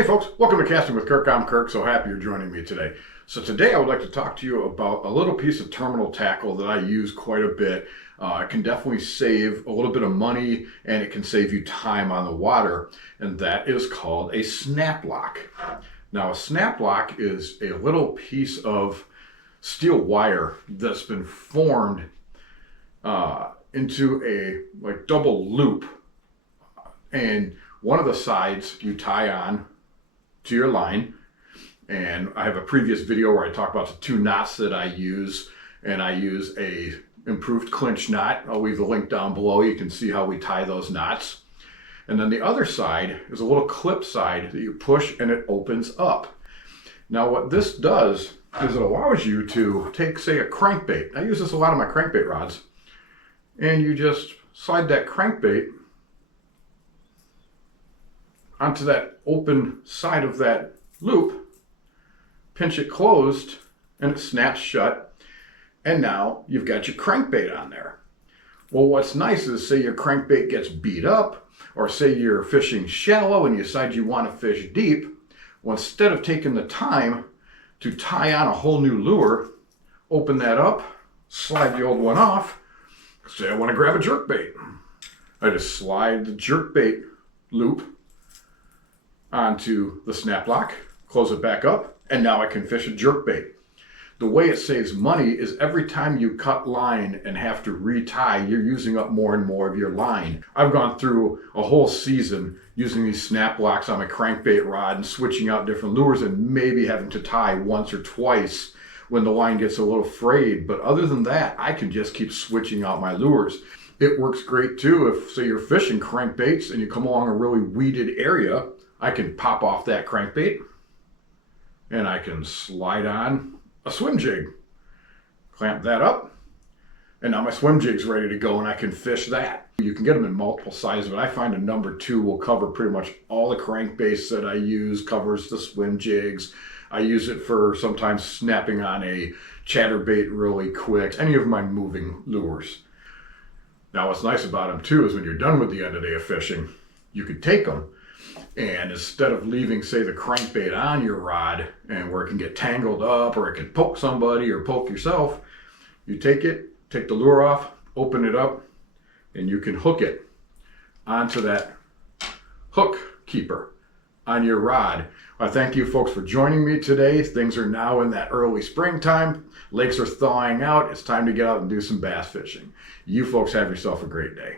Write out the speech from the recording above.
Hey folks, welcome to Casting with Kirk. I'm Kirk, so happy you're joining me today. So today I would like to talk to you about a little piece of terminal tackle that I use quite a bit. It can definitely save a little bit of money and it can save you time on the water, and that is called a snap lock. Now a snap lock is a little piece of steel wire that's been formed into a double loop, and one of the sides you tie on to your line, and I have a previous video where I talk about the two knots that I use, and I use a improved clinch knot. I'll leave the link down below. You can see how we tie those knots. And then the other side is a little clip side that you push and it opens up. Now what this does is it allows you to take, say, a crankbait. I use this a lot on my crankbait rods, and you just slide that crankbait onto that open side of that loop, pinch it closed, and it snaps shut, and now you've got your crankbait on there. Well, what's nice is, say your crankbait gets beat up, or say you're fishing shallow and you decide you want to fish deep, well, instead of taking the time to tie on a whole new lure, open that up, slide the old one off. Say I want to grab a jerkbait. I just slide the jerkbait loop onto the snap lock, close it back up, and now I can fish a jerkbait. The way it saves money is every time you cut line and have to retie, you're using up more and more of your line. I've gone through a whole season using these snap locks on my crankbait rod and switching out different lures and maybe having to tie once or twice when the line gets a little frayed. But other than that, I can just keep switching out my lures. It works great too if, say, you're fishing crankbaits and you come along a really weeded area. I can pop off that crankbait and I can slide on a swim jig, clamp that up, and now my swim jig's ready to go and I can fish that. You can get them in multiple sizes, but I find a number 2 will cover pretty much all the crankbaits that I use, covers the swim jigs. I use it for sometimes snapping on a chatterbait really quick, any of my moving lures. Now what's nice about them too is when you're done with the end of the day of fishing, you can take them, and instead of leaving, say, the crankbait on your rod and where it can get tangled up or it can poke somebody or poke yourself, you take it, take the lure off, open it up, and you can hook it onto that hook keeper on your rod. I thank you folks for joining me today. Things are now in that early springtime. Lakes are thawing out. It's time to get out and do some bass fishing. You folks have yourself a great day.